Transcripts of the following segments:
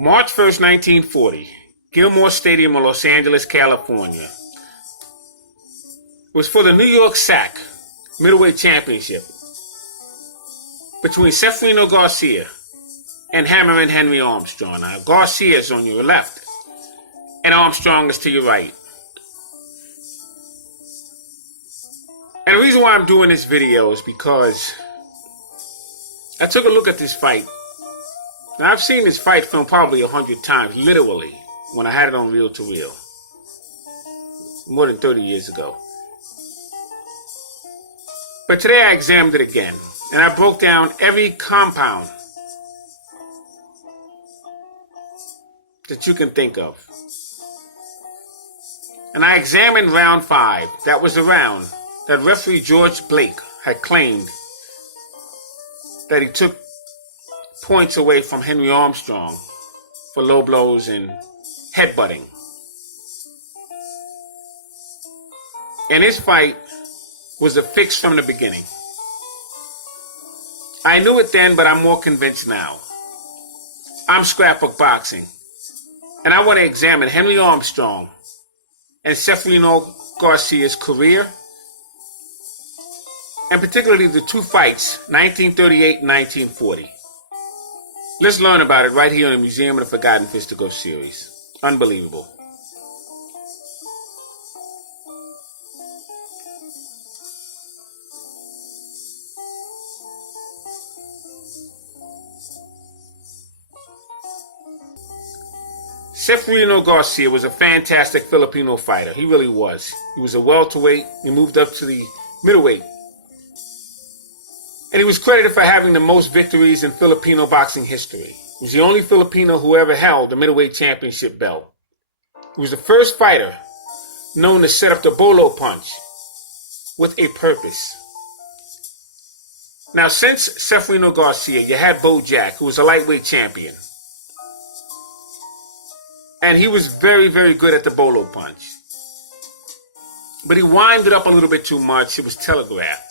March 1st, 1940, Gilmore Stadium in Los Angeles, California. It was for the NYSAC Middleweight Championship between Ceferino Garcia and Hammer and Henry Armstrong. Now, Garcia is on your left, and Armstrong is to your right. And the reason why I'm doing this video is because I took a look at this fight. Now, I've seen this fight film probably 100 times, literally, when I had it on reel to reel, more than 30 years ago. But today I examined it again, and I broke down every compound that you can think of. And I examined round 5. That was the round that referee George Blake had claimed that he took points away from Henry Armstrong for low blows and headbutting. And this fight was a fix from the beginning. I knew it then, but I'm more convinced now. I'm Scrapbook Boxing, and I want to examine Henry Armstrong and Ceferino Garcia's career, and particularly the two fights, 1938 and 1940. Let's learn about it right here in the Museum of the Forgotten Fisticuffs series. Unbelievable. Ceferino Garcia was a fantastic Filipino fighter. He really was. He was a welterweight. He moved up to the middleweight. And he was credited for having the most victories in Filipino boxing history. He was the only Filipino who ever held the middleweight championship belt. He was the first fighter known to set up the bolo punch with a purpose. Now, since Ceferino Garcia, you had Bout, who was a lightweight champion. And he was very, very good at the bolo punch. But he wound it up a little bit too much. It was telegraphed.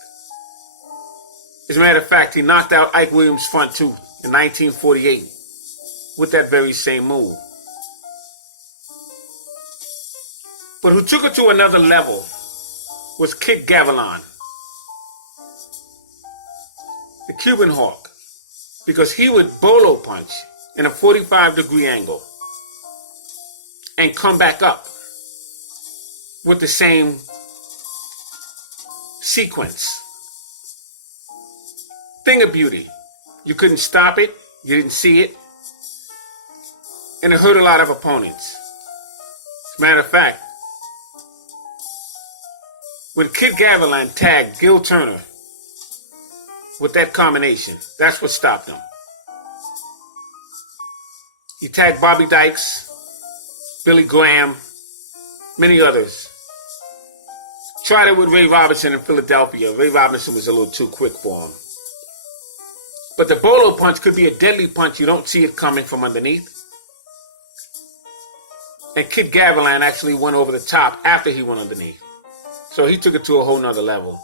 As a matter of fact, he knocked out Ike Williams' front tooth in 1948 with that very same move. But who took it to another level was Kid Gavilan, the Cuban Hawk, because he would bolo punch in a 45-degree angle and come back up with the same sequence. Thing of beauty. You couldn't stop it, you didn't see it, and it hurt a lot of opponents. As a matter of fact, when Kid Gavilan tagged Gil Turner with that combination, that's what stopped him. He tagged Bobby Dykes, Billy Graham, many others. Tried it with Ray Robinson in Philadelphia. Ray Robinson was a little too quick for him. But the bolo punch could be a deadly punch. You don't see it coming from underneath. And Kid Gavilan actually went over the top after he went underneath. So he took it to a whole nother level.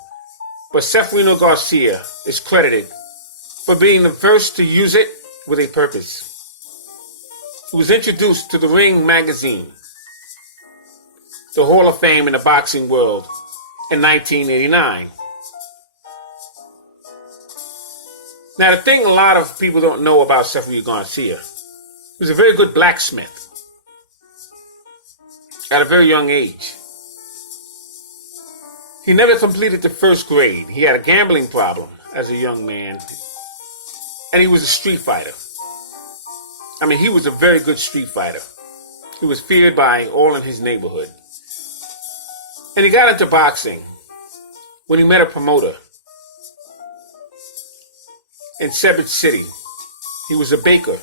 But Ceferino Garcia is credited for being the first to use it with a purpose. He was introduced to the Ring magazine, the Hall of Fame in the boxing world, in 1989. Now, the thing a lot of people don't know about Ceferino Garcia, he was a very good blacksmith at a very young age. He never completed the first grade. He had a gambling problem as a young man, and he was a street fighter. I mean, he was a very good street fighter. He was feared by all in his neighborhood. And he got into boxing when he met a promoter in Cebu City. He was a baker.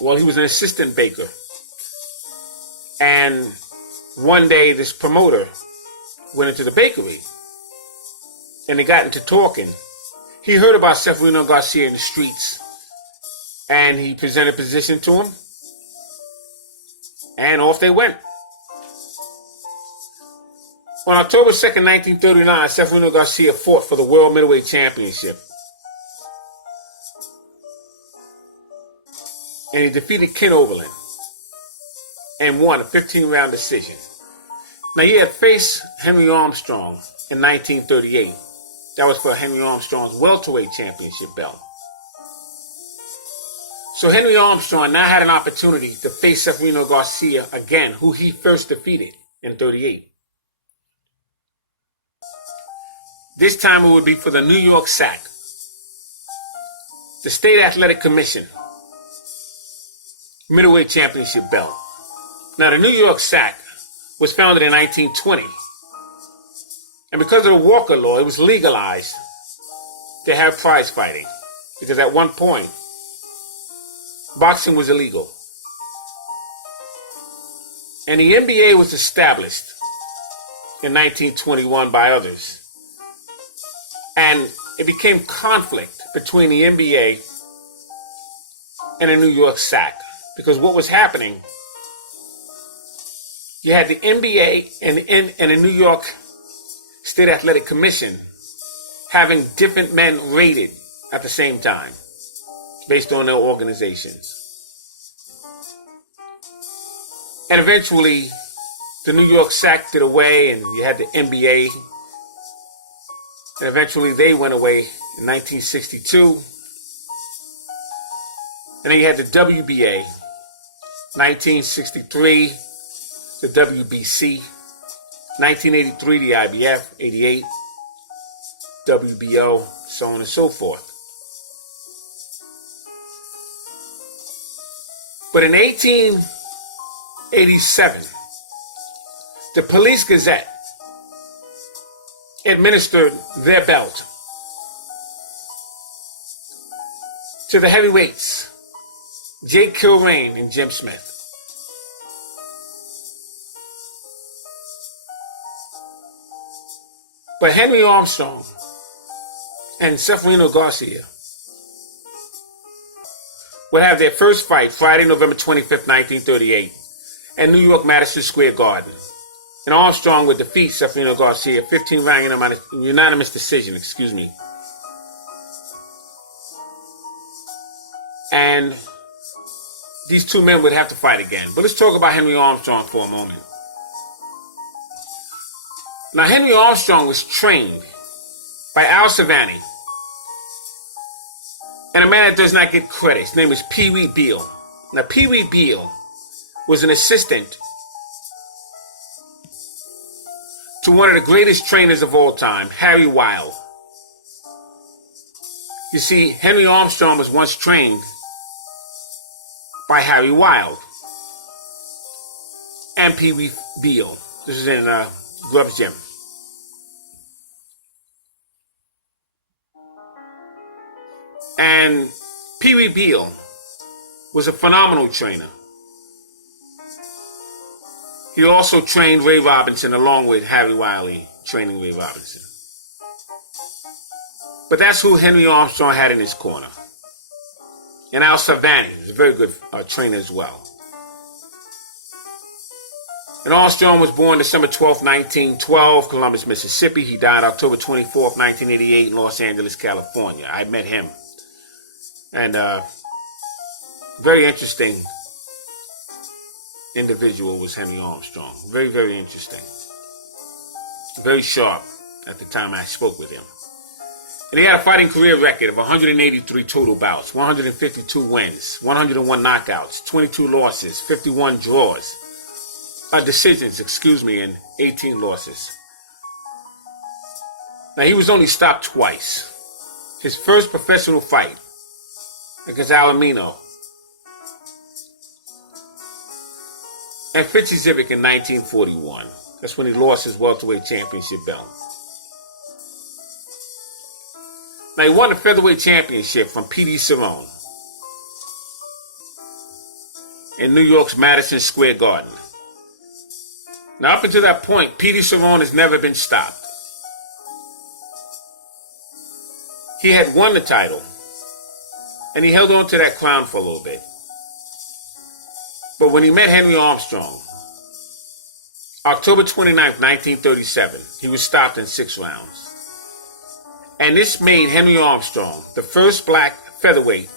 Well, he was an assistant baker. And one day this promoter went into the bakery and they got into talking. He heard about Ceferino Garcia in the streets and he presented a position to him and off they went. On October 2nd, 1939, Ceferino Garcia fought for the World Middleweight Championship. and he defeated Ken Oberlin and won a 15-round decision. Now, he had faced Henry Armstrong in 1938. That was for Henry Armstrong's welterweight championship belt. So Henry Armstrong now had an opportunity to face Ceferino Garcia again, who he first defeated in 38. This time it would be for the New York SAC, the State Athletic Commission Middleweight Championship belt. Now, the New York SAC was founded in 1920. And because of the Walker Law, it was legalized to have prize fighting. Because at one point, boxing was illegal. And the NBA was established in 1921 by others. And it became conflict between the NBA and the New York SAC. Because what was happening, you had the NBA and the New York State Athletic Commission having different men rated at the same time based on their organizations. And eventually, the New York SAC did away, and you had the NBA. And eventually, they went away in 1962. And then you had the WBA, 1963, the WBC, 1983, the IBF, 88, WBO, so on and so forth. But in 1887, the Police Gazette administered their belt to the heavyweights, Jake Kilrain and Jim Smith. But Henry Armstrong and Ceferino Garcia would have their first fight Friday, November 25th, 1938, at New York Madison Square Garden. And Armstrong would defeat Ceferino Garcia, 15-round unanimous decision, And these two men would have to fight again. But let's talk about Henry Armstrong for a moment. Now, Henry Armstrong was trained by Al Savani, and a man that does not get credit. His name was Pee Wee Beale. Now, Pee Wee Beale was an assistant to one of the greatest trainers of all time, Harry Weil. You see, Henry Armstrong was once trained by Harry Weil and Pee Wee Beale. This is in Grubb's Gym. And Pee Wee Beale was a phenomenal trainer. He also trained Ray Robinson along with Harry Wiley training Ray Robinson. But that's who Henry Armstrong had in his corner. And Al Savani was a very good trainer as well. And Armstrong was born December 12, 1912, Columbus, Mississippi. He died October 24, 1988 in Los Angeles, California. I met him. And very interesting individual was Henry Armstrong. Very, very interesting. Very sharp at the time I spoke with him. And he had a fighting career record of 183 total bouts, 152 wins, 101 knockouts, 22 losses, 51 draws, decisions, and 18 losses. Now, he was only stopped twice. His first professional fight against Alamino and Fitzy Zivic in 1941. That's when he lost his welterweight championship belt. Now, he won the featherweight championship from P.D. Cerrone in New York's Madison Square Garden. Now, up until that point, P.D. Cerrone has never been stopped. He had won the title, and he held on to that crown for a little bit. But when he met Henry Armstrong, October 29th, 1937, he was stopped in 6 rounds. And this made Henry Armstrong the first black featherweight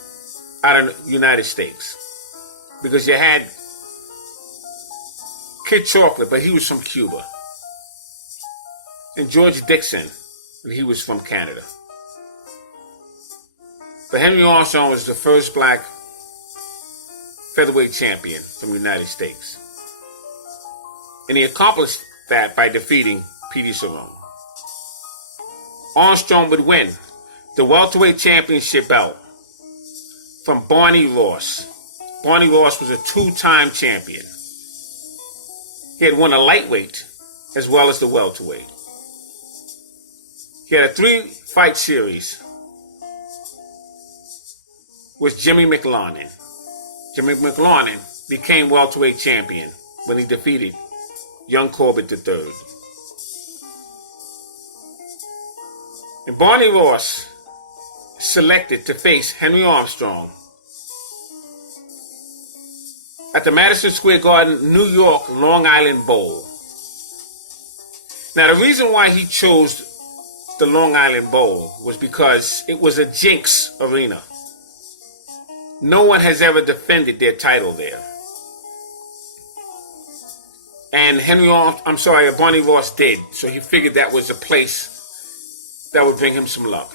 out of the United States. because you had Kid Chocolate, but he was from Cuba. And George Dixon, but he was from Canada. But Henry Armstrong was the first black featherweight champion from the United States. And he accomplished that by defeating Petey Cerrone. Armstrong would win the welterweight championship belt from Barney Ross. Barney Ross was a two-time champion. He had won a lightweight as well as the welterweight. He had a 3-fight series with Jimmy McLarnin. Jimmy McLarnin became welterweight champion when he defeated Young Corbett III. And Barney Ross selected to face Henry Armstrong at the Madison Square Garden, New York, Long Island Bowl. Now, the reason why he chose the Long Island Bowl was because it was a jinx arena. No one has ever defended their title there. And Barney Ross did. So he figured that was a place that would bring him some luck.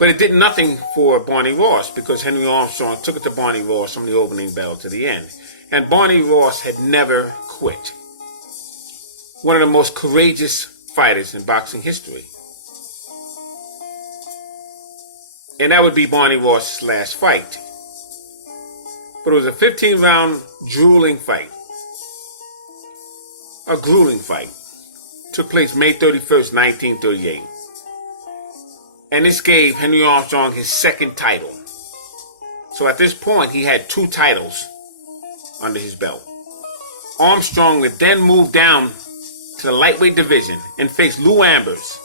But it did nothing for Barney Ross because Henry Armstrong took it to Barney Ross from the opening bell to the end. And Barney Ross had never quit. One of the most courageous fighters in boxing history. And that would be Barney Ross's last fight. But it was a 15-round drooling fight. A grueling fight. Took place May 31st, 1938. And this gave Henry Armstrong his second title. So at this point, he had 2 titles under his belt. Armstrong would then move down to the lightweight division and face Lou Ambers.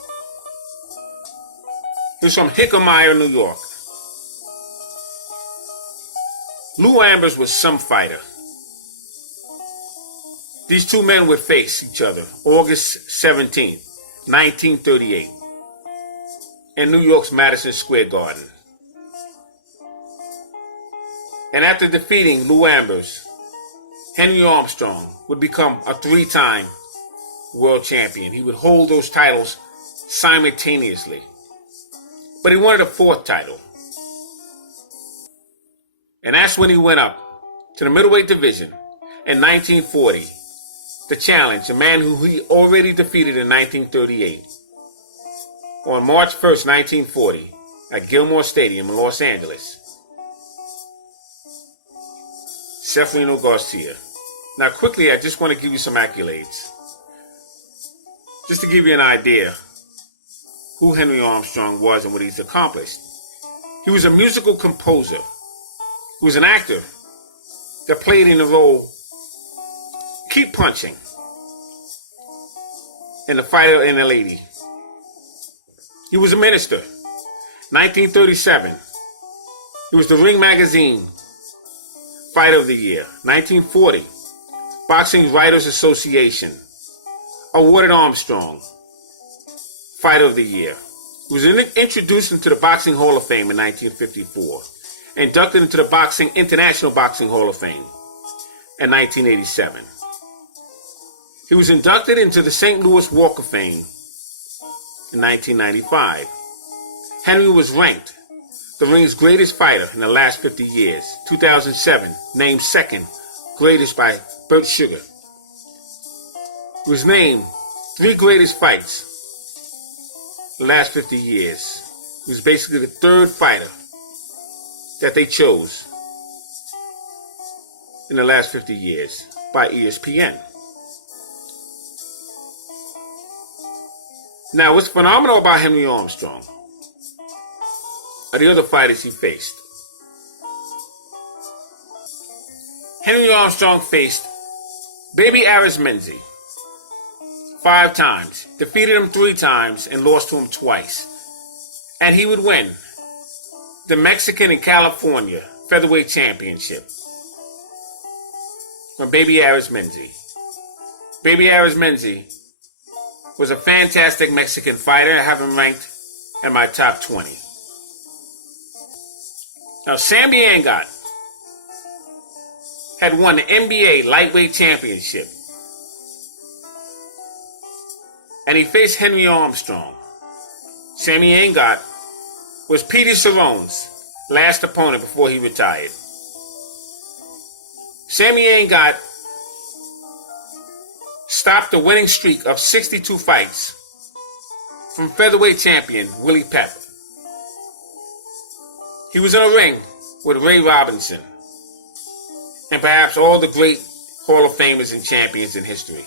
He was from Hickomeyer, New York. Lou Ambers was some fighter. These 2 men would face each other August 17th, 1938, in New York's Madison Square Garden. And after defeating Lou Ambers, Henry Armstrong would become a 3-time world champion. He would hold those titles simultaneously. But he wanted a 4th title. And that's when he went up to the middleweight division in 1940 to challenge a man who he already defeated in 1938. On March 1st, 1940, at Gilmore Stadium in Los Angeles. Ceferino Garcia. Now quickly, I just want to give you some accolades. Just to give you an idea who Henry Armstrong was and what he's accomplished. He was a musical composer. He was an actor that played in the role Keep Punching in The Fighter and the Lady. He was a minister. 1937, he was the Ring Magazine Fighter of the Year. 1940, Boxing Writers Association awarded Armstrong Fighter of the Year. He was introduced into the Boxing Hall of Fame in 1954. Inducted into the International Boxing Hall of Fame in 1987. He was inducted into the St. Louis Walk of Fame in 1995. Henry was ranked the ring's greatest fighter in the last 50 years. 2007, named 2nd greatest by Burt Sugar. He was named 3 greatest fights in the last 50 years. He was basically the 3rd fighter that they chose in the last 50 years by ESPN. Now, what's phenomenal about Henry Armstrong are the other fighters he faced. Henry Armstrong faced Baby Arizmendi 5 times, defeated him 3 times, and lost to him twice. And he would win the Mexican and California Featherweight Championship from Baby Arizmendi. Baby Arizmendi was a fantastic Mexican fighter. I have him ranked in my top 20. Now, Sammy Angot had won the NBA lightweight championship, and he faced Henry Armstrong. Sammy Angot was Peter Cerrone's last opponent before he retired. Sammy Angot stopped the winning streak of 62 fights from featherweight champion Willie Pep. He was in a ring with Ray Robinson and perhaps all the great Hall of Famers and champions in history.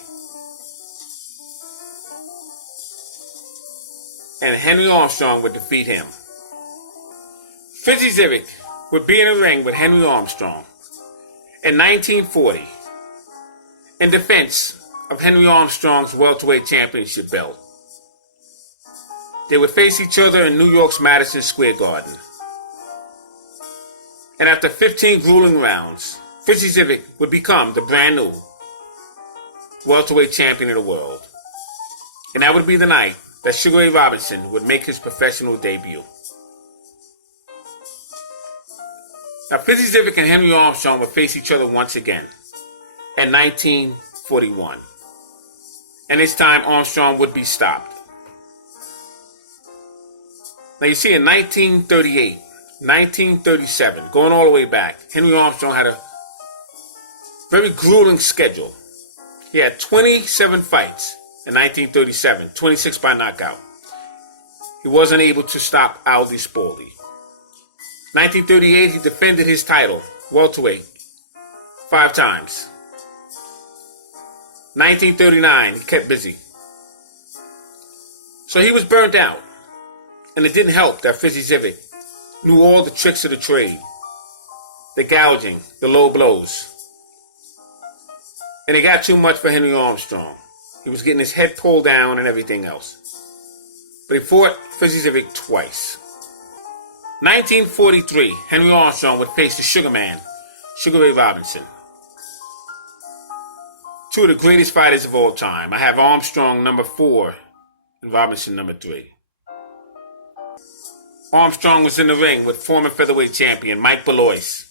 And Henry Armstrong would defeat him. Fizzy Zivik would be in a ring with Henry Armstrong in 1940 in defense of Henry Armstrong's welterweight championship belt. They would face each other in New York's Madison Square Garden. And after 15 grueling rounds, Fizzy Zivik would become the brand new welterweight champion of the world. And that would be the night that Sugar Ray Robinson would make his professional debut. Now, Fizzy Zivik and Henry Armstrong would face each other once again in 1941. And this time, Armstrong would be stopped. Now, you see, in 1938, 1937, going all the way back, Henry Armstrong had a very grueling schedule. He had 27 fights in 1937, 26 by knockout. He wasn't able to stop Aldi Spaulding. 1938, he defended his title, welterweight, 5 times. 1939, he kept busy. So he was burnt out. And it didn't help that Fizzy Zivik knew all the tricks of the trade. The gouging, the low blows. And it got too much for Henry Armstrong. He was getting his head pulled down and everything else. But he fought Fizzy Zivik twice. 1943, Henry Armstrong would face the Sugar Man, Sugar Ray Robinson. Two of the greatest fighters of all time. I have Armstrong number 4 and Robinson number 3. Armstrong was in the ring with former featherweight champion Mike Belois.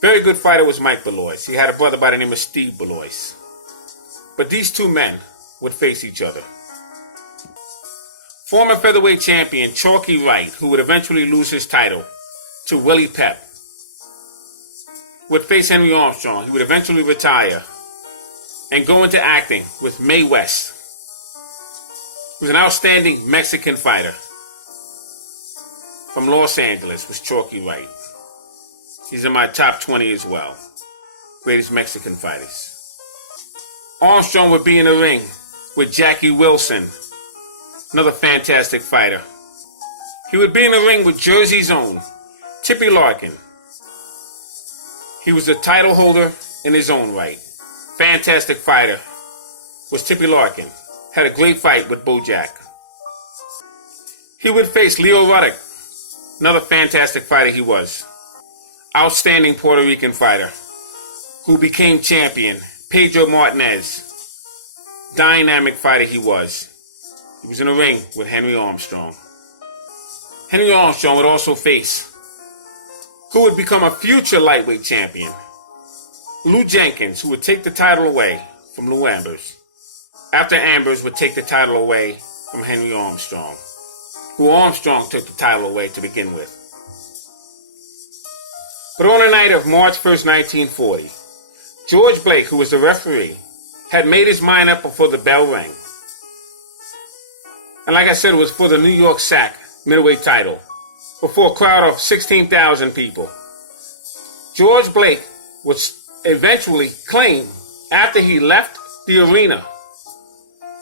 Very good fighter was Mike Belois. He had a brother by the name of Steve Belois. But these two men would face each other. Former featherweight champion Chalky Wright, who would eventually lose his title to Willie Pep, would face Henry Armstrong. He would eventually retire and go into acting with Mae West, who was an outstanding Mexican fighter from Los Angeles, was Chalky Wright. He's in my top 20 as well. Greatest Mexican fighters. Armstrong would be in the ring with Jackie Wilson, another fantastic fighter. He would be in the ring with Jersey's own Tippy Larkin. He was a title holder in his own right. Fantastic fighter was Tippy Larkin. Had a great fight with Bojack. He would face Leo Ruddock, another fantastic fighter he was. Outstanding Puerto Rican fighter who became champion. Pedro Martinez. Dynamic fighter he was. He was in the ring with Henry Armstrong. Henry Armstrong would also face who would become a future lightweight champion, Lou Jenkins, who would take the title away from Lou Ambers, after Ambers would take the title away from Henry Armstrong, who Armstrong took the title away to begin with. But on the night of March 1st, 1940, George Blake, who was the referee, had made his mind up before the bell rang. And like I said, it was for the New York SAC middleweight title, before a crowd of 16,000 people. George Blake would eventually claim, after he left the arena,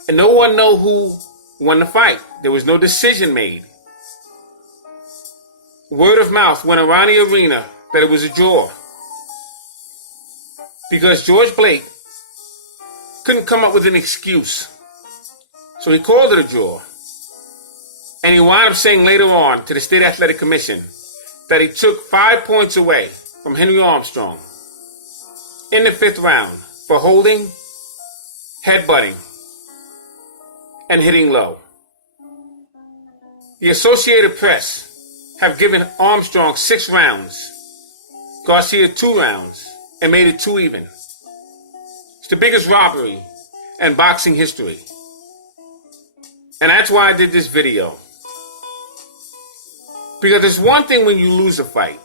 and no one knew who won the fight. There was no decision made. Word of mouth went around the arena that it was a draw, because George Blake couldn't come up with an excuse. So he called it a draw. And he wound up saying later on to the State Athletic Commission that he took 5 points away from Henry Armstrong in the 5th round for holding, headbutting, and hitting low. The Associated Press have given Armstrong 6 rounds, Garcia 2 rounds, and made it 2 even. It's the biggest robbery in boxing history. And that's why I did this video. Because there's one thing when you lose a fight,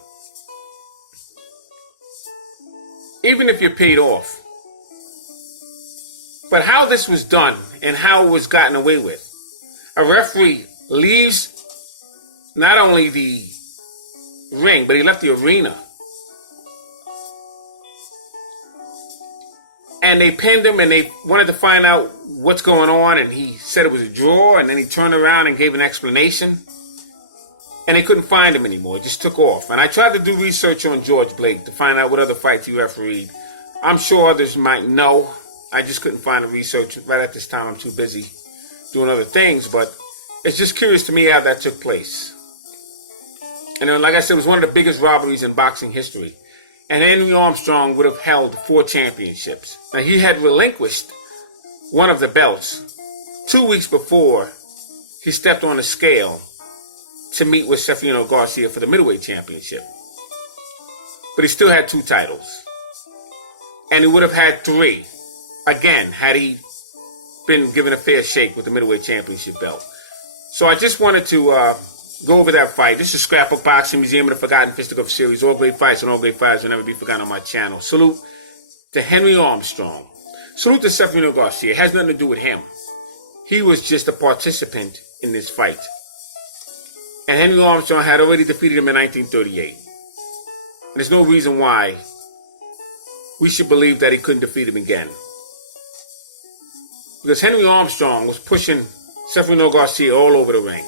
even if you're paid off, but how this was done and how it was gotten away with. A referee leaves not only the ring, but he left the arena. And they pinned him and they wanted to find out what's going on, and he said it was a draw, and then he turned around and gave an explanation. And they couldn't find him anymore. It just took off. And I tried to do research on George Blake to find out what other fights he refereed. I'm sure others might know. I just couldn't find the research. Right at this time, I'm too busy doing other things. But it's just curious to me how that took place. And then, like I said, it was one of the biggest robberies in boxing history. And Henry Armstrong would have held 4 championships. Now, he had relinquished one of the belts 2 weeks before he stepped on the scale to meet with Ceferino Garcia for the Middleweight Championship. But he still had 2 titles. And he would have had 3, again, had he been given a fair shake with the Middleweight Championship belt. So I just wanted to go over that fight. This is Scrapbook Boxing Museum of the Forgotten Fisticuffs series. All great fights and all great fights will never be forgotten on my channel. Salute to Henry Armstrong. Salute to Ceferino Garcia. It has nothing to do with him. He was just a participant in this fight. And Henry Armstrong had already defeated him in 1938. And there's no reason why we should believe that he couldn't defeat him again. Because Henry Armstrong was pushing Ceferino Garcia all over the ring.